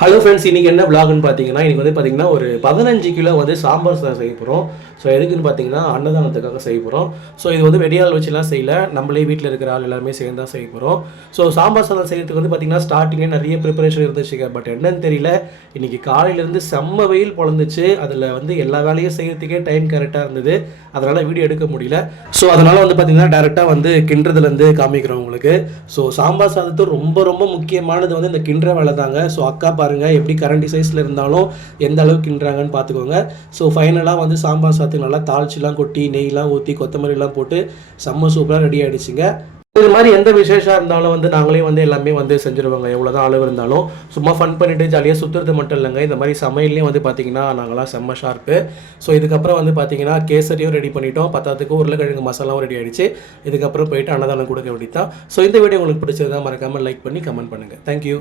Hello friends இன்றைக்கி என்ன vlogனு பார்த்தீங்கன்னா இன்னைக்கு வந்து பார்த்தீங்கன்னா ஒரு பதினஞ்சு கிலோ வந்து சாம்பார் சாதம் செய்ய போகிறோம் ஸோ எதுக்குன்னு பார்த்தீங்கன்னா அன்னதானத்துக்காக செய்ய போகிறோம் ஸோ இது வந்து வெடியால் வச்சுலாம் செய்யல. நம்மளே வீட்டில் இருக்கிற ஆள் எல்லாருமே சேர்ந்து தான் செய்ய போகிறோம் ஸோ சாம்பார் சாதம் செய்யறதுக்கு வந்து பார்த்தீங்கன்னா ஸ்டார்டிங்கே நிறைய ப்ரிப்பரேஷன் இருந்துச்சுங்க. பட் என்னன்னு தெரியல. இன்னைக்கு காலையிலேருந்து செம்ம வெயில் பொழந்துச்சு. அதில் வந்து எல்லா வேலையும் செய்யறதுக்கே டைம் கரெக்டாக இருந்தது. அதனால் வீடியோ எடுக்க முடியல. ஸோ அதனால் வந்து பார்த்தீங்கன்னா டேரெக்டாக வந்து கிண்டுறதுலேருந்து காமிக்கிறோம் உங்களுக்கு. ஸோ சாம்பார் சாதத்து ரொம்ப ரொம்ப முக்கியமானது வந்து இந்த கிண்டுற வேலை தாங்க ஸோ அக்கா பாருங்கள் எப்படி கரண்டி சைஸில் இருந்தாலும் எந்த அளவுக்கு கிண்டுறாங்கன்னு பார்த்துக்கோங்க ஸோ ஃபைனலாக வந்து சாம்பார் சாத்து நல்லா தாழ்ச்சிலாம் கொட்டி நெய்லாம் ஊற்றி கொத்தமல்லிலாம் போட்டு செம்ம சூப்பராக ரெடி ஆகிடுச்சிங்க இது மாதிரி எந்த விசேஷம் இருந்தாலும் வந்து நாங்களே வந்து எல்லாமே வந்து செஞ்சுருவாங்க. எவ்வளோதான் அளவு இருந்தாலும் சும்மா ஃபன் பண்ணிட்டு ஜாலியாக சுற்றுறது மட்டும் இல்லைங்க. இந்த மாதிரி சமையல்லையும் வந்து பார்த்தீங்கன்னா நாங்களாம் செம்ம ஷார்ப்பு ஸோ இதுக்கப்புறம் வந்து பார்த்தீங்கன்னா கேசரியும் ரெடி பண்ணிட்டோம். பத்தாத்துக்கு உருளைக்கிழங்கு மசாலாவும் ரெடி ஆகிடுச்சு இதுக்கப்புறம் போயிட்டு அன்னதானம் கொடுக்க வேண்டியது தான் ஸோ இந்த வீடியோ உங்களுக்கு பிடிச்சதா மறக்காமல் லைக் பண்ணி கமெண்ட் பண்ணுங்கள் தேங்க்யூ